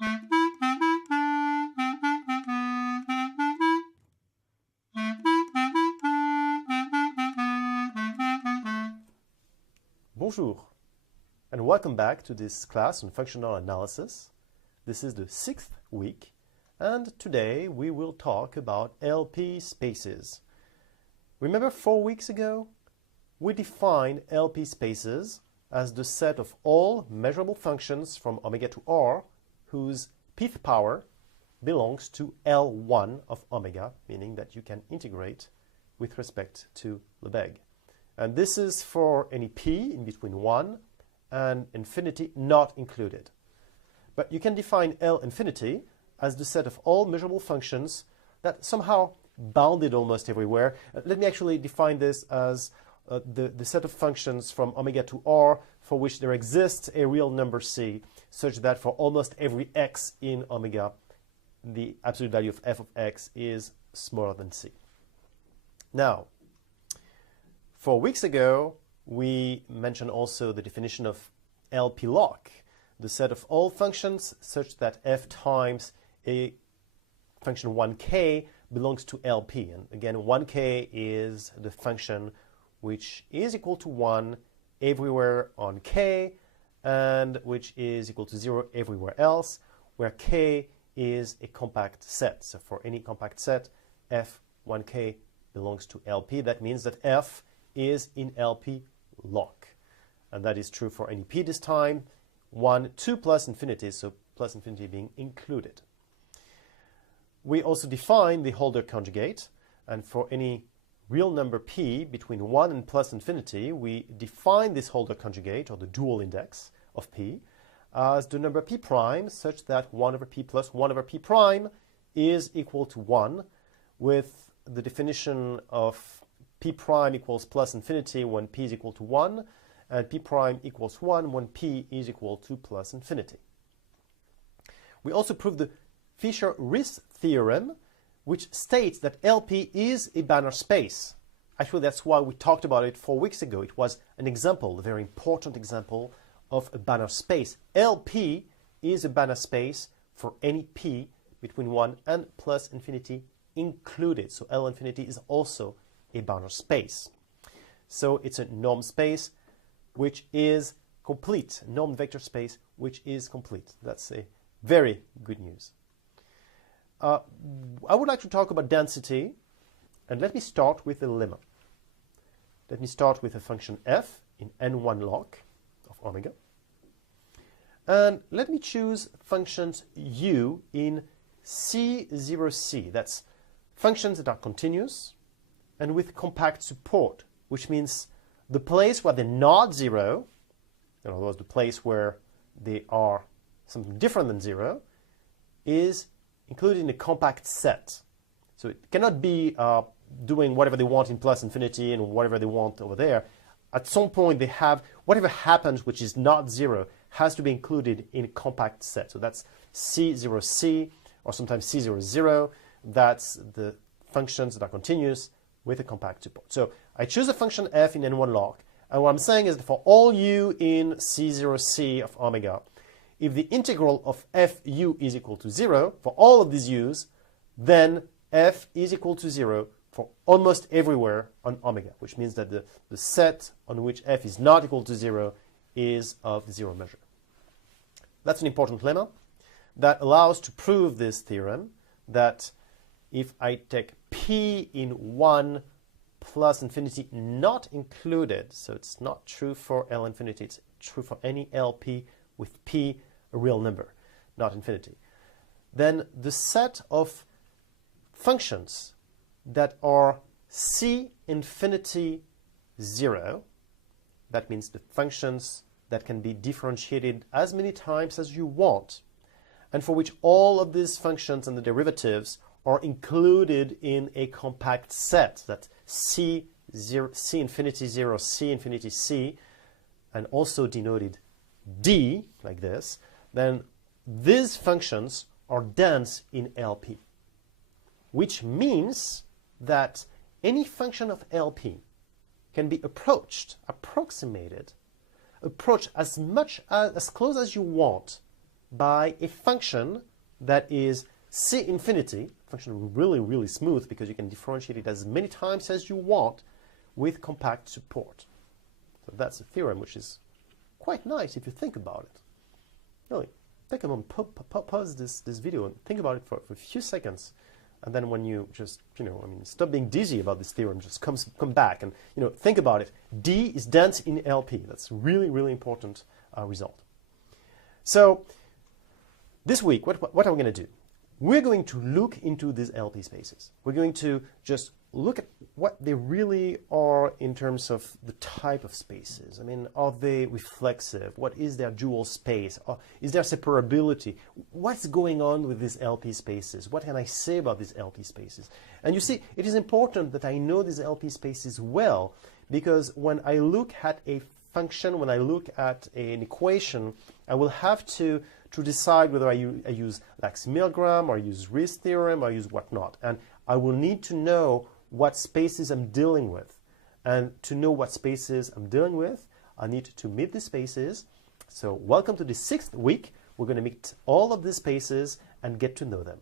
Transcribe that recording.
Bonjour, and welcome back to this class on functional analysis. This is the 6th week, and today we will talk about LP spaces. Remember 4 weeks ago? We defined LP spaces as the set of all measurable functions from omega to r whose pth power belongs to L1 of omega, meaning that you can integrate with respect to Lebesgue. And this is for any p in between 1 and infinity not included. But you can define L infinity as the set of all measurable functions that somehow bounded almost everywhere. Let me actually define this as the set of functions from omega to r for which there exists a real number c, such that for almost every x in omega, the absolute value of f of x is smaller than c. Now, 4 weeks ago, we mentioned also the definition of LP lock, the set of all functions such that f times a function 1k belongs to LP. And again, 1k is the function which is equal to 1 everywhere on k and which is equal to 0 everywhere else, where k is a compact set. So for any compact set, f 1k belongs to LP. That means that f is in LP lock. And that is true for any p this time, 1 to plus infinity, so plus infinity being included. We also define the Holder conjugate, and for any real number p between 1 and plus infinity, we define this Holder conjugate, or the dual index of p, as the number p prime such that 1 over p plus 1 over p prime is equal to 1, with the definition of p prime equals plus infinity when p is equal to 1, and p prime equals 1 when p is equal to plus infinity. We also proved the Fisher-Riss theorem, which states that LP is a Banach space. Actually, that's why we talked about it 4 weeks ago. It was an example, a very important example of a Banach space. LP is a Banach space for any p between 1 and plus infinity included. So L infinity is also a Banach space. So it's a norm space which is complete, norm vector space which is complete. That's a very good news. I would like to talk about density, and let me start with a lemma. Let me start with a function f in n1 log of omega, and let me choose functions u in C0c. That's functions that are continuous and with compact support, which means the place where they're not 0, in other words, the place where they are something different than 0, is included in a compact set. So it cannot be doing whatever they want in plus infinity and whatever they want over there. At some point, they have whatever happens which is not 0 has to be included in a compact set. So that's C0c, or sometimes C00. That's the functions that are continuous with a compact support. So I choose a function f in n1 log, and what I'm saying is that for all u in C0c of omega, if the integral of fu is equal to 0 for all of these u's, then f is equal to 0 for almost everywhere on omega, which means that the set on which f is not equal to 0 is of 0 measure. That's an important lemma that allows to prove this theorem that if I take p in 1 plus infinity not included, so it's not true for L infinity, it's true for any LP with p a real number, not infinity, then the set of functions that are C infinity 0, that means the functions that can be differentiated as many times as you want, and for which all of these functions and the derivatives are included in a compact set, that C infinity 0, C infinity C, and also denoted D, like this, then these functions are dense in LP, which means that any function of LP can be approached as close as you want by a function that is C infinity, function really smooth because you can differentiate it as many times as you want with compact support. So that's a theorem which is quite nice if you think about it. Really, take a moment, pause this video and think about it for a few seconds. And then when you just, stop being dizzy about this theorem, just come back and, think about it. D is dense in LP. That's really important result. So this week, what are we going to do? We're going to look into these LP spaces. We're going to just look at what they really are in terms of the type of spaces. I mean, are they reflexive? What is their dual space? Or is there separability? What's going on with these LP spaces? What can I say about these LP spaces? And you see, it is important that I know these LP spaces well, because when I look at a function, when I look at an equation, I will have to decide whether I use Lax-Milgram, or I use Riesz theorem, or I use whatnot. And I will need to know what spaces I'm dealing with. And to know what spaces I'm dealing with, I need to meet the spaces. So welcome to the 6th week. We're going to meet all of these spaces and get to know them.